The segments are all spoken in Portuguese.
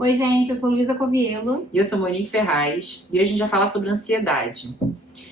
Oi, gente, eu sou Luísa Covielo. E eu sou Monique Ferraz e hoje a gente vai falar sobre ansiedade.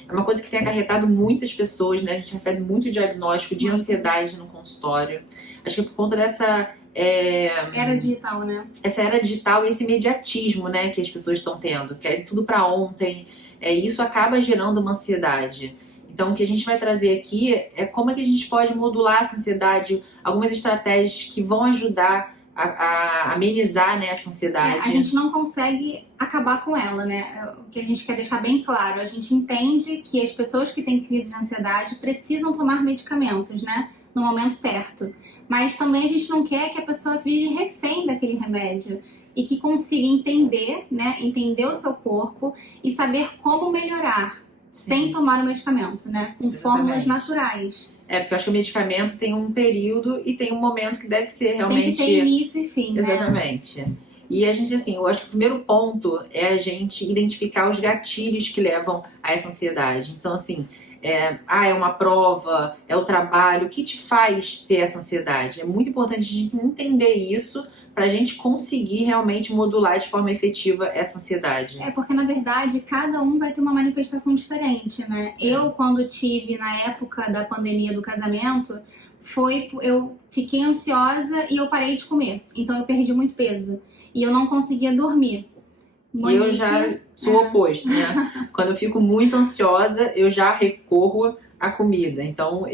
É uma coisa que tem acarretado muitas pessoas, né? A gente recebe muito diagnóstico de ansiedade no consultório. Acho que é por conta dessa Era digital, né? essa era digital e esse imediatismo, né, que as pessoas estão tendo, que é tudo para ontem. Isso acaba gerando uma ansiedade. Então, o que a gente vai trazer aqui é como é que a gente pode modular essa ansiedade, algumas estratégias que vão ajudar a amenizar, né, essa ansiedade. A gente não consegue acabar com ela, né? O que a gente quer deixar bem claro, a gente entende que as pessoas que têm crise de ansiedade precisam tomar medicamentos, né? No momento certo. Mas também a gente não quer que a pessoa vire refém daquele remédio e que consiga entender, né? Entender o seu corpo e saber como melhorar sem tomar o medicamento, né? Com fórmulas naturais. Porque eu acho que o medicamento tem um período e tem um momento que deve ser realmente... Tem que ter início e fim, Exatamente. Né? E a gente, assim, eu acho que o primeiro ponto é a gente identificar os gatilhos que levam a essa ansiedade. Então, assim, é uma prova, é o trabalho, o que te faz ter essa ansiedade? É muito importante a gente entender isso para a gente conseguir realmente modular de forma efetiva essa ansiedade. Porque, na verdade, cada um vai ter uma manifestação diferente, né? Eu, quando tive, na época da pandemia do casamento, eu fiquei ansiosa e eu parei de comer. Então, eu perdi muito peso. E eu não conseguia dormir. Monique, eu já sou o oposto, né? Quando eu fico muito ansiosa, eu já recorro à comida. Então,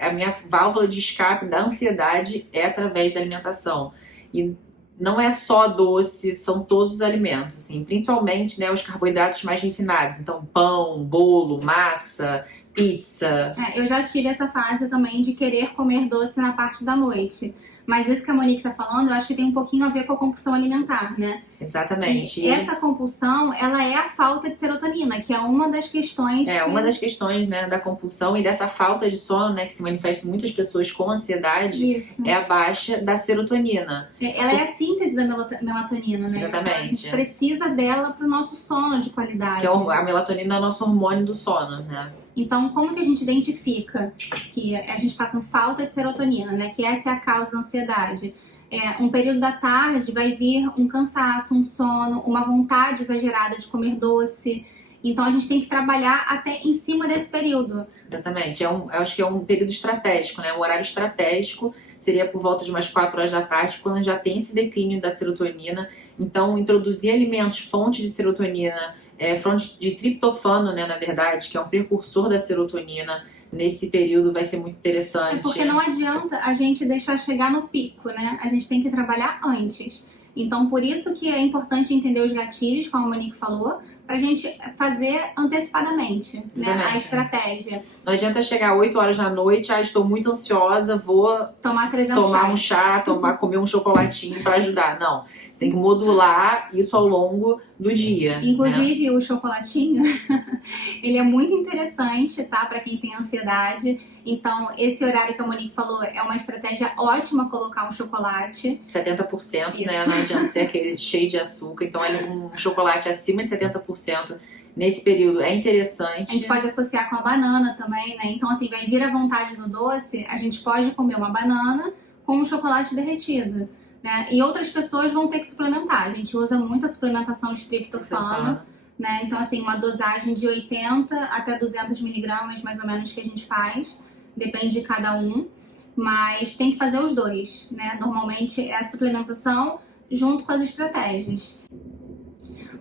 a minha válvula de escape da ansiedade é através da alimentação. E não é só doce, são todos os alimentos, assim, principalmente, né, os carboidratos mais refinados. Então, pão, bolo, massa, pizza. Eu já tive essa fase também de querer comer doce na parte da noite. Mas isso que a Monique tá falando, eu acho que tem um pouquinho a ver com a compulsão alimentar, né? Exatamente. E essa compulsão, ela é a falta de serotonina, que é uma das questões... uma das questões, né, da compulsão e dessa falta de sono, né, que se manifesta em muitas pessoas com ansiedade. Isso. É a baixa da serotonina. Ela é a síntese da melatonina, né? Exatamente. Então, a gente precisa dela pro nosso sono de qualidade. Que a melatonina é o nosso hormônio do sono, né? Então, como que a gente identifica que a gente está com falta de serotonina, né? Que essa é a causa da ansiedade. Um período da tarde vai vir um cansaço, um sono, uma vontade exagerada de comer doce. Então, a gente tem que trabalhar até em cima desse período. Exatamente. Eu acho que é um período estratégico, né? Um horário estratégico seria por volta de umas 4 horas da tarde, quando já tem esse declínio da serotonina. Então, introduzir alimentos, fontes de serotonina, fonte de triptofano, né, na verdade, que é um precursor da serotonina, nesse período vai ser muito interessante. Porque não adianta a gente deixar chegar no pico, né? A gente tem que trabalhar antes. Então, por isso que é importante entender os gatilhos, como a Monique falou, pra gente fazer antecipadamente, né, a estratégia. Não adianta chegar 8 horas da noite, estou muito ansiosa, vou tomar um chá, comer um chocolatinho para ajudar. Não, você tem que modular isso ao longo do dia. Inclusive, né? O chocolatinho, ele é muito interessante, tá? Pra quem tem ansiedade. Então, esse horário que a Monique falou é uma estratégia ótima colocar um chocolate. 70%, isso. Né? Não adianta ser aquele cheio de açúcar. Então, um chocolate acima de 70% nesse período é interessante. A gente pode associar com a banana também, né? Então, assim, vai vir a vontade do doce, a gente pode comer uma banana com um chocolate derretido, né? E outras pessoas vão ter que suplementar. A gente usa muito a suplementação de triptofano. Né? Então, assim, uma dosagem de 80 até 200 miligramas, mais ou menos, que a gente faz. Depende de cada um. Mas tem que fazer os dois, né? Normalmente é a suplementação junto com as estratégias.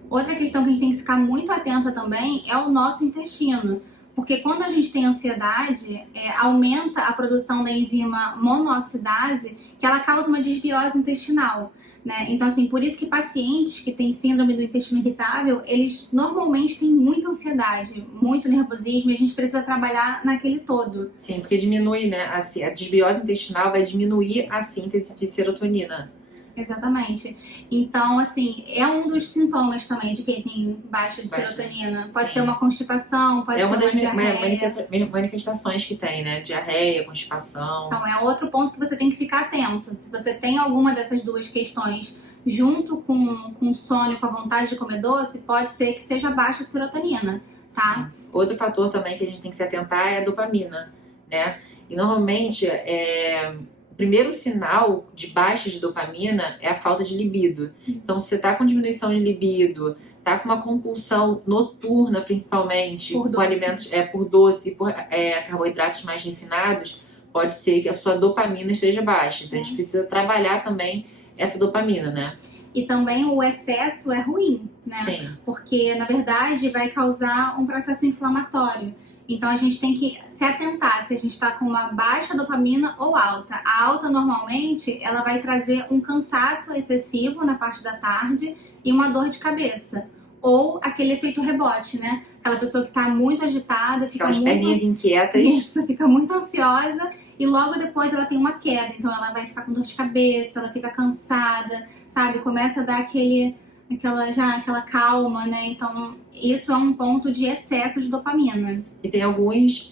Outra questão que a gente tem que ficar muito atenta também é o nosso intestino. Porque quando a gente tem ansiedade, aumenta a produção da enzima monooxidase, que ela causa uma desbiose intestinal. Né? Então, assim, por isso que pacientes que têm síndrome do intestino irritável, eles normalmente têm muita ansiedade, muito nervosismo, e a gente precisa trabalhar naquele todo. Sim, porque diminui, né? A desbiose intestinal vai diminuir a síntese de serotonina. Exatamente. Então, assim, é um dos sintomas também de quem tem baixa de serotonina. Pode ser uma constipação, pode ser uma das manifestações que tem, né? Diarreia, constipação. Então, é outro ponto que você tem que ficar atento. Se você tem alguma dessas duas questões junto com sono e com a vontade de comer doce, pode ser que seja baixa de serotonina, tá? Outro fator também que a gente tem que se atentar é a dopamina, né? E normalmente, primeiro sinal de baixa de dopamina é a falta de libido. Então, se você tá com diminuição de libido, tá com uma compulsão noturna, principalmente, com alimentos, por doce, por carboidratos mais refinados, pode ser que a sua dopamina esteja baixa. Então, a gente precisa trabalhar também essa dopamina, né? E também o excesso é ruim, né? Sim. Porque, na verdade, vai causar um processo inflamatório. Então, a gente tem que se atentar se a gente está com uma baixa dopamina ou alta. A alta, normalmente, ela vai trazer um cansaço excessivo na parte da tarde e uma dor de cabeça. Ou aquele efeito rebote, né? Aquela pessoa que está muito agitada, fica Aquelas muito... perninhas inquietas. Isso, fica muito ansiosa e logo depois ela tem uma queda. Então, ela vai ficar com dor de cabeça, ela fica cansada, sabe? Começa a dar aquela calma, né? Então, isso é um ponto de excesso de dopamina. E tem alguns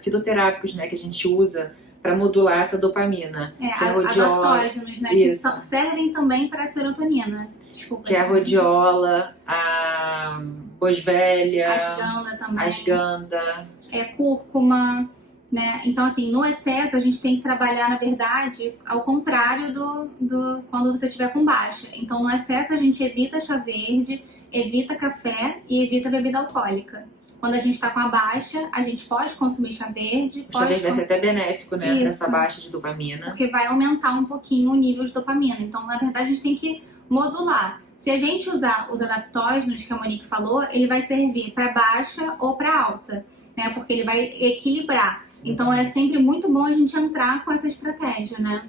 fitoterápicos, né, que a gente usa para modular essa dopamina. Que é a rodiola, adaptógenos, né? Que servem também para a serotonina. Desculpa. Que é a rodiola, a boswellia, ashwagandha também. Ashwagandha. Cúrcuma, né? Então, assim, no excesso a gente tem que trabalhar, na verdade, ao contrário do quando você estiver com baixa. Então, no excesso a gente evita chá verde, evita café e evita bebida alcoólica. Quando a gente está com a baixa, a gente pode consumir chá verde. O chá verde vai ser até benéfico, né? Isso. Nessa baixa de dopamina. Porque vai aumentar um pouquinho o nível de dopamina. Então, na verdade, a gente tem que modular. Se a gente usar os adaptógenos que a Monique falou, ele vai servir para baixa ou para alta, né? Porque ele vai equilibrar. Então, é sempre muito bom a gente entrar com essa estratégia, né?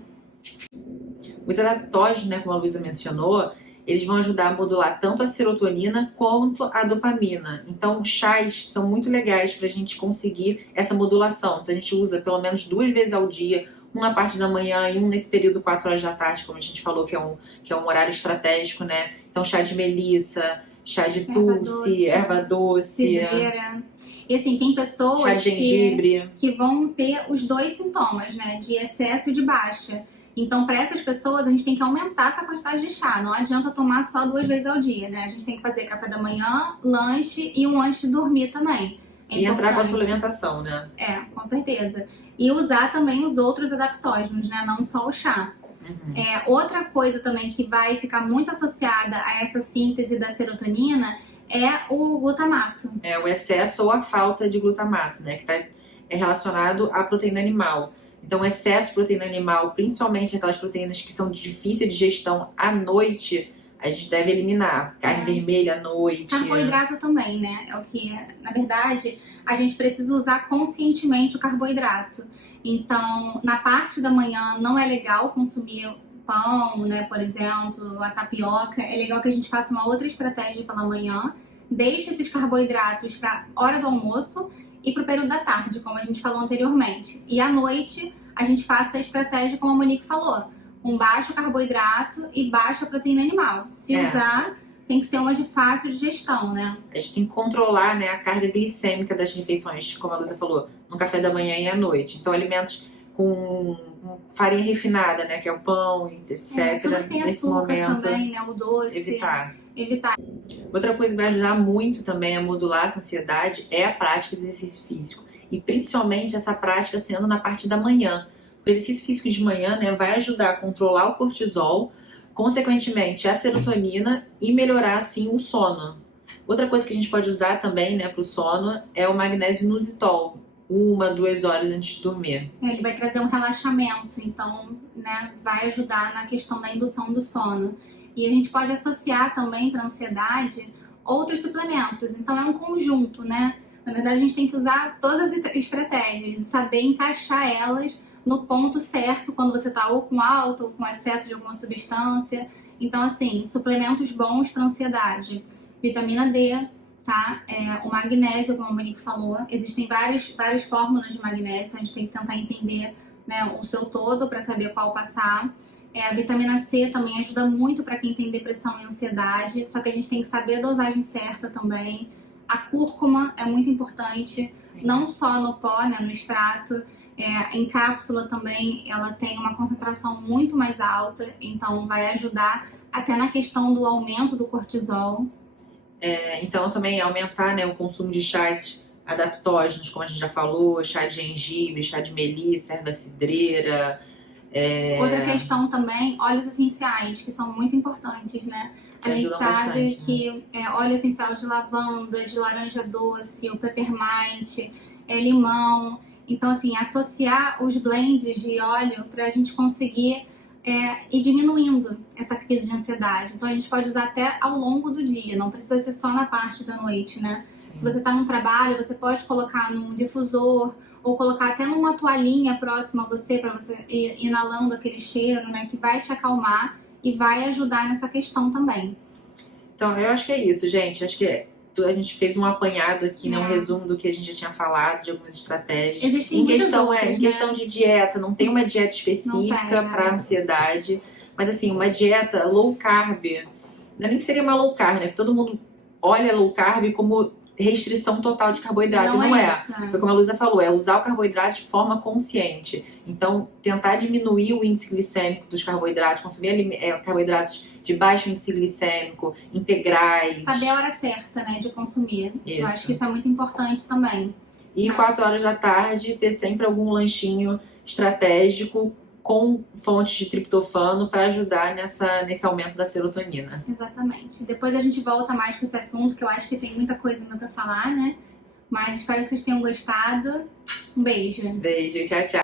Os adaptógenos, né, como a Luísa mencionou, eles vão ajudar a modular tanto a serotonina quanto a dopamina. Então, chás são muito legais para a gente conseguir essa modulação. Então, a gente usa pelo menos 2 vezes ao dia, um na parte da manhã e um nesse período 4 horas da tarde, como a gente falou, que é um horário estratégico, né? Então, chá de melissa, chá de tulsi, erva doce, cidreira. E assim, tem pessoas chá de gengibre que vão ter os 2 sintomas, né? De excesso e de baixa. Então, para essas pessoas, a gente tem que aumentar essa quantidade de chá. Não adianta tomar só 2 vezes ao dia, né? A gente tem que fazer café da manhã, lanche e um antes de dormir também. E entrar com a suplementação, né? Com certeza. E usar também os outros adaptógenos, né? Não só o chá. Outra coisa também que vai ficar muito associada a essa síntese da serotonina é o glutamato. O excesso ou a falta de glutamato, né? Que é relacionado à proteína animal. Então, o excesso de proteína animal, principalmente aquelas proteínas que são de difícil digestão à noite, a gente deve eliminar. Carne vermelha à noite. Carboidrato também, né? É o que, na verdade, a gente precisa usar conscientemente o carboidrato. Então, na parte da manhã não é legal consumir pão, né? Por exemplo, a tapioca. É legal que a gente faça uma outra estratégia pela manhã. Deixe esses carboidratos para hora do almoço e para o período da tarde, como a gente falou anteriormente. E à noite, a gente faça a estratégia como a Monique falou. Um baixo carboidrato e baixa proteína animal. Se usar, tem que ser uma de fácil digestão, né? A gente tem que controlar, né, a carga glicêmica das refeições, como a Luísa falou, no café da manhã e à noite. Então, alimentos com farinha refinada, né, que é o pão, etc. Tudo que tem nesse açúcar momento, também, né, o doce. Evitar. Outra coisa que vai ajudar muito também a modular essa ansiedade é a prática de exercício físico. E principalmente essa prática sendo na parte da manhã. O exercício físico de manhã, né, vai ajudar a controlar o cortisol, consequentemente a serotonina e melhorar assim o sono. Outra coisa que a gente pode usar também, né, para o sono é o magnésio inositol, 1-2 horas antes de dormir. Ele vai trazer um relaxamento, então, né, vai ajudar na questão da indução do sono. E a gente pode associar também para a ansiedade outros suplementos. Então é um conjunto, né? Na verdade, a gente tem que usar todas as estratégias, saber encaixar elas no ponto certo, quando você está ou com alta ou com excesso de alguma substância. Então, assim, suplementos bons para ansiedade. Vitamina D, tá? O magnésio, como a Monique falou. Existem várias fórmulas de magnésio, a gente tem que tentar entender, né, o seu todo para saber qual passar. A vitamina C também ajuda muito para quem tem depressão e ansiedade, só que a gente tem que saber a dosagem certa também. A cúrcuma é muito importante, não só no pó, né, no extrato. Em cápsula também ela tem uma concentração muito mais alta, então vai ajudar até na questão do aumento do cortisol. Então também aumentar, né, o consumo de chás adaptógenos, como a gente já falou, chá de gengibre, chá de melissa, erva cidreira, Outra questão também, óleos essenciais, que são muito importantes, né? A gente Ajudam sabe bastante, que óleo essencial de lavanda, de laranja doce, o peppermint, limão. Então, assim, associar os blends de óleo para a gente conseguir ir diminuindo essa crise de ansiedade. Então, a gente pode usar até ao longo do dia, não precisa ser só na parte da noite, né? Sim. Se você está num trabalho, você pode colocar num difusor ou colocar até numa toalhinha próxima a você, para você ir inalando aquele cheiro, né? Que vai te acalmar e vai ajudar nessa questão também. Então, eu acho que é isso, gente. Acho que a gente fez um apanhado aqui, né? Um resumo do que a gente já tinha falado, de algumas estratégias. Existem muitas outras, em questão de dieta, não tem uma dieta específica para ansiedade. Mas assim, uma dieta low carb, nem seria uma low carb, né? Porque todo mundo olha low carb como restrição total de carboidrato. Não é. Foi como a Luísa falou, é usar o carboidrato de forma consciente. Então, tentar diminuir o índice glicêmico dos carboidratos, consumir carboidratos de baixo índice glicêmico, integrais. Saber a hora certa, né, de consumir. Isso. Eu acho que isso é muito importante também. E 4 horas da tarde, ter sempre algum lanchinho estratégico com fontes de triptofano para ajudar nesse aumento da serotonina. Exatamente. Depois a gente volta mais com esse assunto, que eu acho que tem muita coisa ainda para falar, né? Mas espero que vocês tenham gostado. Um beijo. Beijo, tchau, tchau.